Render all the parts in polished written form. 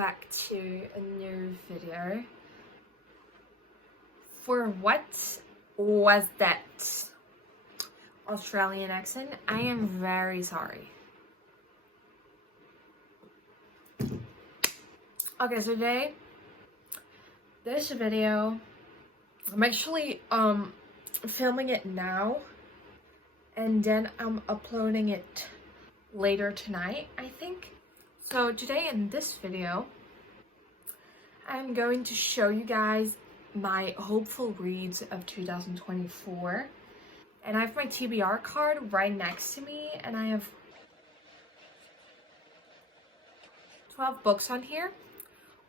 back to a new video. For what was that Australian accent? I am very sorry. Okay, so today, this video, I'm actually filming it now, and then I'm uploading it later tonight, I think. So today in this video, I'm going to show you guys my hopeful reads of 2024. And I have my TBR card right next to me, and I have 12 books on here.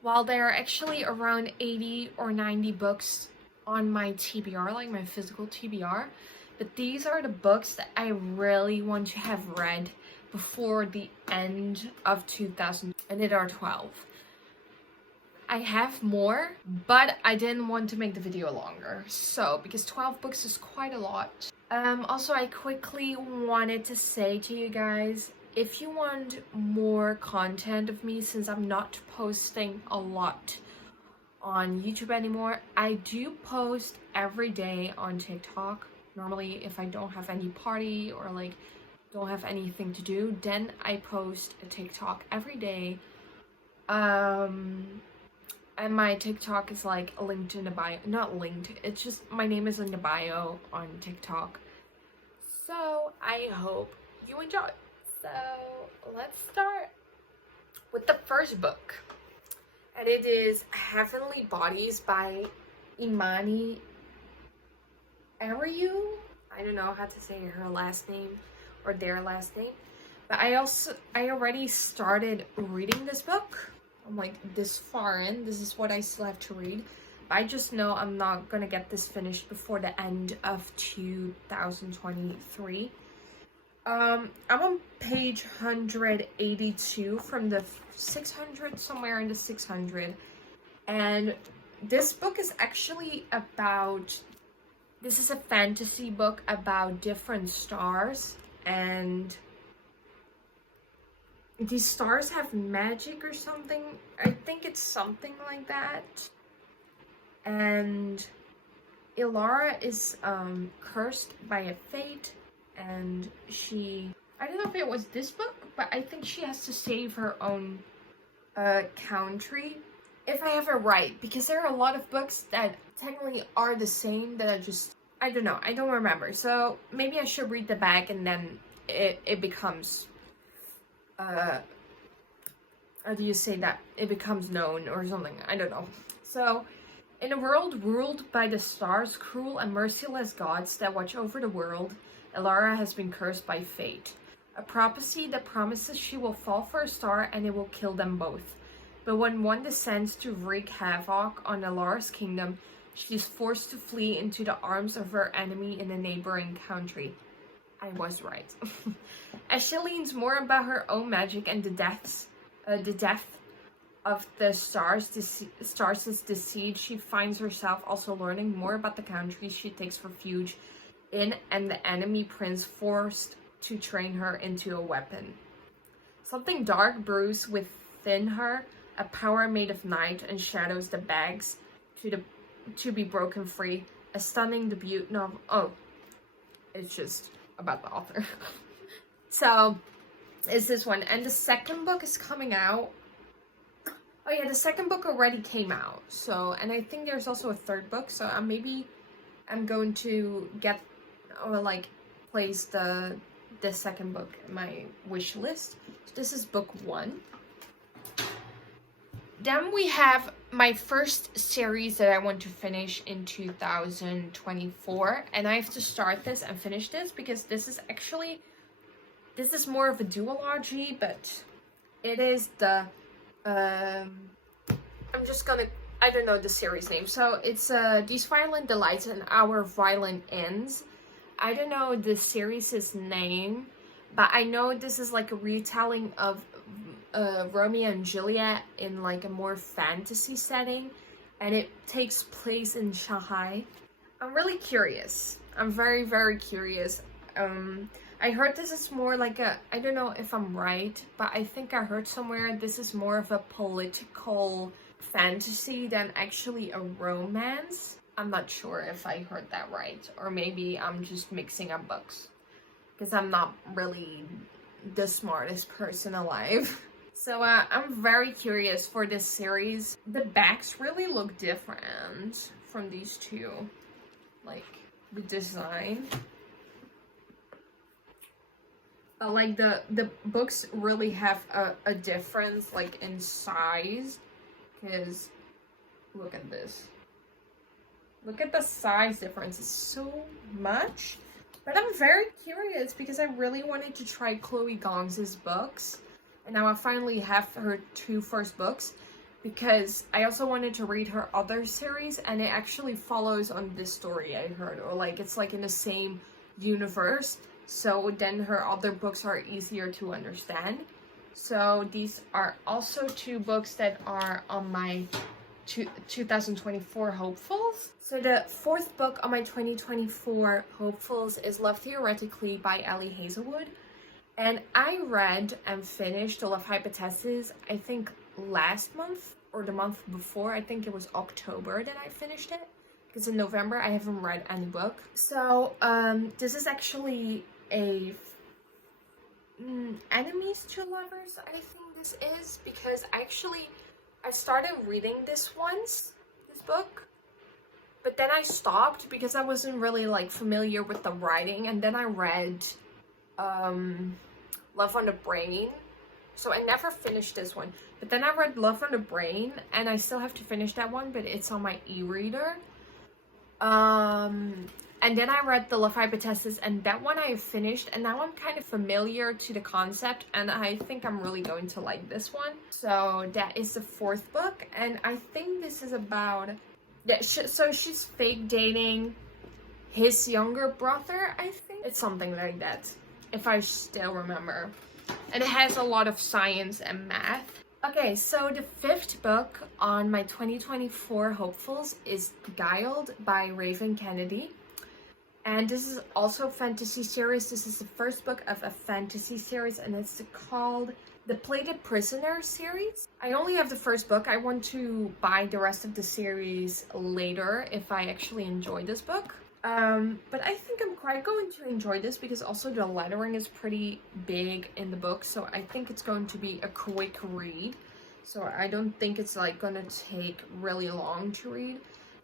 While there are actually around 80 or 90 books on my TBR, like my physical TBR. But these are the books that I really want to have read before the end of 2000, and it are 12. I have more, but I didn't want to make the video longer, so because 12 books is quite a lot. Also, I quickly wanted to say to you guys, if you want more content of me, since I'm not posting a lot on YouTube anymore, I do post every day on TikTok. Normally, if I don't have any party or like don't have anything to do, then I post a TikTok every day. And my TikTok is like linked in the bio. Not linked, it's just my name is in the bio on TikTok. So I hope you enjoy. So let's start with the first book. And it is Heavenly Bodies by Imani Ariu. I don't know how to say her last name or their last name. But I already started reading this book. I'm like this far in. This is what I still have to read. But I just know I'm not gonna get this finished before the end of 2023. I'm on page 182 from the 600, somewhere in the 600. And this book is actually about, this is a fantasy book about different stars, and these stars have magic or something. I think it's something like that. And Elara is cursed by a fate, and she, I don't know if it was this book, but I think she has to save her own country, if I have it right, because there are a lot of books that technically are the same that I don't know, I don't remember. So maybe I should read the back and then it becomes how do you say that? It becomes known or something. I don't know. So, in a world ruled by the stars, cruel and merciless gods that watch over the world, Elara has been cursed by fate. A prophecy that promises she will fall for a star and it will kill them both. But when one descends to wreak havoc on Elara's kingdom, she is forced to flee into the arms of her enemy in a neighboring country. I was right. As she learns more about her own magic and the death of the stars' deceit, she finds herself also learning more about the country she takes refuge in and the enemy prince forced to train her into a weapon. Something dark brews within her, a power made of night and shadows that begs to be broken free. A stunning debut novel. Oh, it's just about the author. So is this one, and the second book is coming out. Oh yeah, the second book already came out. So, and I think there's also a third book, so maybe I'm going to get or like place the second book in my wish list. So this is book 1. Then we have my first series that I want to finish in 2024, and I have to start this and finish this because this is more of a duology, but it is the I don't know the series name. So it's These Violent Delights and Our Violent Ends. I don't know the series' name, but I know this is like a retelling of Romeo and Juliet in like a more fantasy setting, and it takes place in Shanghai. I'm really curious. I'm very, very curious. I heard this is more like a, I don't know if I'm right, but I think I heard somewhere this is more of a political fantasy than actually a romance. I'm not sure if I heard that right, or maybe I'm just mixing up books because I'm not really the smartest person alive. So I'm very curious for this series. The backs really look different from these two, like the design. Like the books really have a difference like in size, because look at this. Look at the size difference, it's so much. But I'm very curious because I really wanted to try Chloe Gong's books. And now I finally have her 2 first books because I also wanted to read her other series, and it actually follows on this story I heard, or like it's like in the same universe. So then her other books are easier to understand. So these are also 2 books that are on my 2024 hopefuls. So the 4th book on my 2024 hopefuls is Love Theoretically by Ali Hazelwood. And I read and finished The Love Hypothesis, I think last month or the month before. I think it was October that I finished it, because in November I haven't read any book. So this is actually a enemies to lovers, I think this is, because I started reading this book, but then I stopped because I wasn't really like familiar with the writing, and then I read Love on the Brain, so I never finished this one. But then I read Love on the Brain, and I still have to finish that one, but it's on my e-reader. And then I read The Love Hypothesis, and that one I finished, and now I'm kind of familiar to the concept, and I think I'm really going to like this one. So that is the 4th book, and I think this is about that. So she's fake dating his younger brother, I think. It's something like that, if I still remember. And it has a lot of science and math. Okay, so the 5th book on my 2024 hopefuls is Guiled by Raven Kennedy. And this is also a fantasy series. This is the 1st book of a fantasy series, and it's called the Plated Prisoner series. I only have the 1st book. I want to buy the rest of the series later if I actually enjoy this book. But I think I'm quite going to enjoy this because also the lettering is pretty big in the book, so I think it's going to be a quick read. So I don't think it's like gonna take really long to read.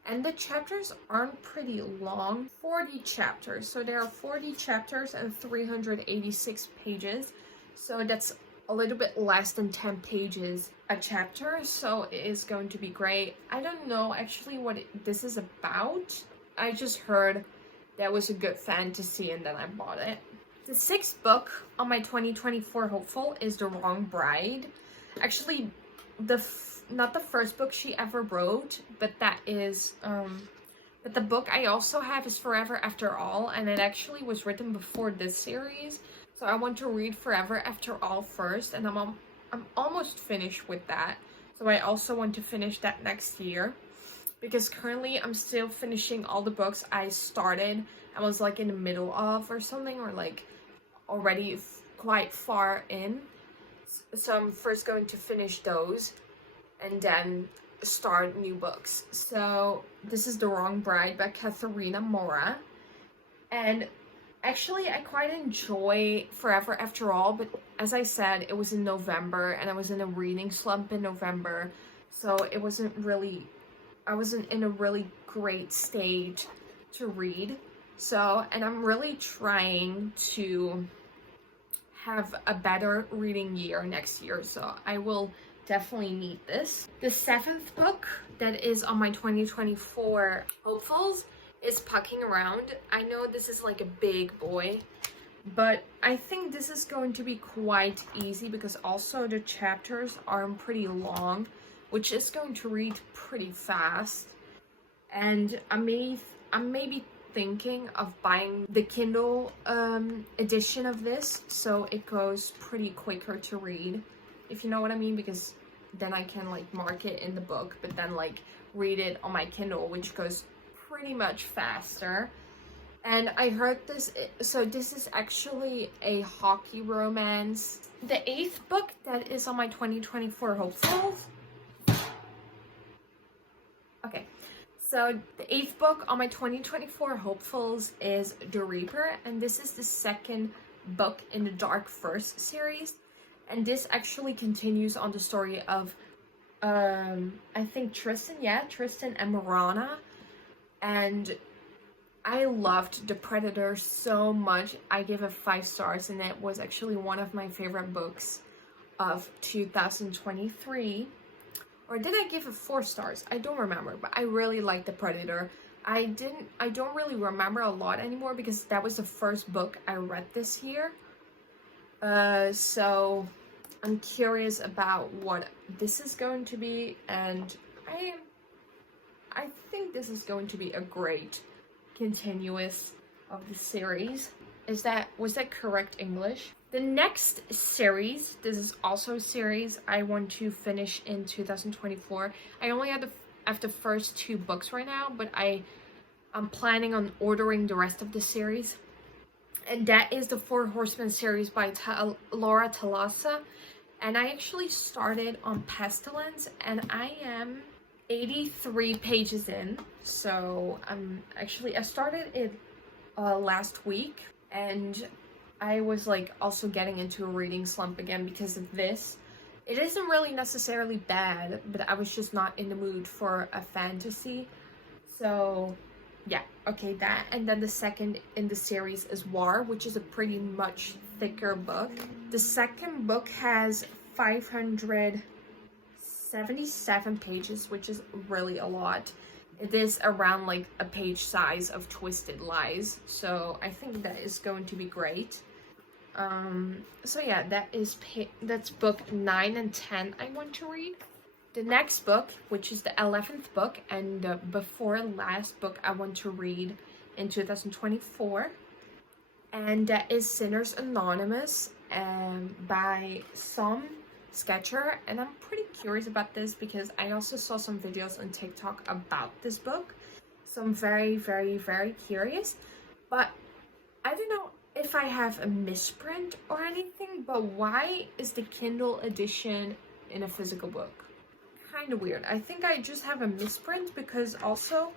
And the chapters aren't pretty long, 40 chapters. So there are 40 chapters and 386 pages. So that's a little bit less than 10 pages a chapter. So it is going to be great. I don't know actually what this is about. I just heard that was a good fantasy and then I bought it. The 6th book on my 2024 hopeful is The Wrong Bride. Actually, not the 1st book she ever wrote, but that is but the book I also have is Forever After All, and it actually was written before this series. So I want to read Forever After All first, and I'm almost finished with that. So I also want to finish that next year, because currently I'm still finishing all the books I started and was like in the middle of or something, or like already quite far in. So I'm first going to finish those and then start new books. So this is The Wrong Bride by Katharina Mora. And actually I quite enjoy Forever After All, but as I said, it was in November and I was in a reading slump in November. So it wasn't really, I wasn't in a really great state to read. So, and I'm really trying to have a better reading year next year. So I will definitely need this. The 7th book that is on my 2024 hopefuls is Pucking Around. I know this is like a big boy, but I think this is going to be quite easy because also the chapters are pretty long, which is going to read pretty fast. And I'm maybe thinking of buying the Kindle edition of this, so it goes pretty quicker to read, if you know what I mean, because then I can like mark it in the book, but then like read it on my Kindle, which goes pretty much faster. And I heard this, so this is actually a hockey romance. The 8th book that is on my 2024 hopefuls. Okay, so the 8th book on my 2024 hopefuls is The Reaper, and this is the 2nd book in the Dark First series. And this actually continues on the story of, I think Tristan and Marana. And I loved The Predator so much. I gave it 5 stars, and it was actually one of my favorite books of 2023. Or did I give it 4 stars? I don't remember, but I really liked The Predator. I don't really remember a lot anymore because that was the first book I read this year. So I'm curious about what this is going to be, and I think this is going to be a great continuous of the series. Was that correct English? The next series, this is also a series I want to finish in 2024. I only have the first 2 books right now, but I'm planning on ordering the rest of the series. And that is the 4 Horsemen series by Laura Talassa. And I actually started on Pestilence, and I am 83 pages in. So I started it last week, and I was like also getting into a reading slump again because of this. It isn't really necessarily bad, but I was just not in the mood for a fantasy. So yeah, okay, that. And then the second in the series is War, which is a pretty much thicker book. The second book has 577 pages, which is really a lot. It is around like a page size of Twisted Lies, so I think that is going to be great. So yeah, that's book 9 and 10 I want to read. The next book, which is the 11th book and the before last book I want to read in 2024, and that is Sinners Anonymous by Sam Sketcher. And I'm pretty curious about this because I also saw some videos on TikTok about this book, so I'm very, very, very curious. But I don't know if I have a misprint or anything, but why is the Kindle edition in a physical book? Kind of weird. I think I just have a misprint because also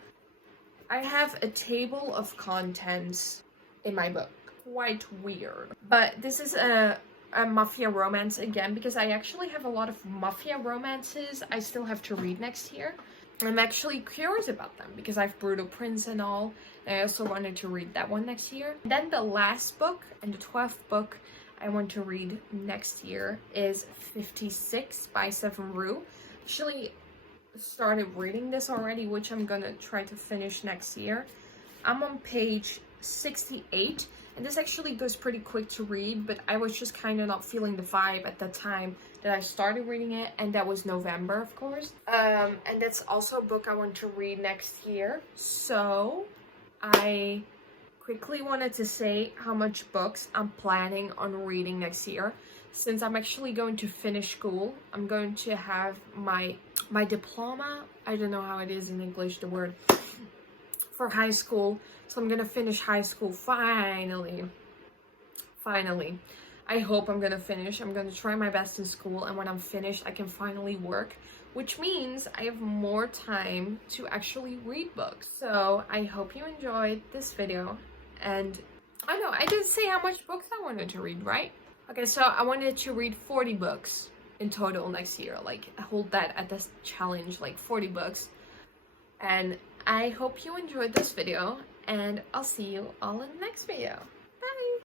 I have a table of contents in my book. Quite weird. But this is a mafia romance again, because I actually have a lot of mafia romances I still have to read next year. I'm actually curious about them because I have Brutal Prince and all. And I also wanted to read that one next year. Then the last book and the 12th book I want to read next year is 56 by Seven Rue. Actually started reading this already, which I'm gonna try to finish next year. I'm on page 68, and this actually goes pretty quick to read, but I was just kind of not feeling the vibe at the time that I started reading it, and that was November, of course. And that's also a book I want to read next year. So I quickly wanted to say how much books I'm planning on reading next year. Since I'm actually going to finish school, I'm going to have my diploma. I don't know how it is in English, the word, for high school. So I'm gonna finish high school finally. I hope I'm gonna finish. I'm gonna try my best in school, and when I'm finished, I can finally work, which means I have more time to actually read books. So I hope you enjoyed this video. And I know I didn't say how much books I wanted to read, right? Okay, so I wanted to read 40 books in total next year. Like, hold that at this challenge, like 40 books. And I hope you enjoyed this video, and I'll see you all in the next video.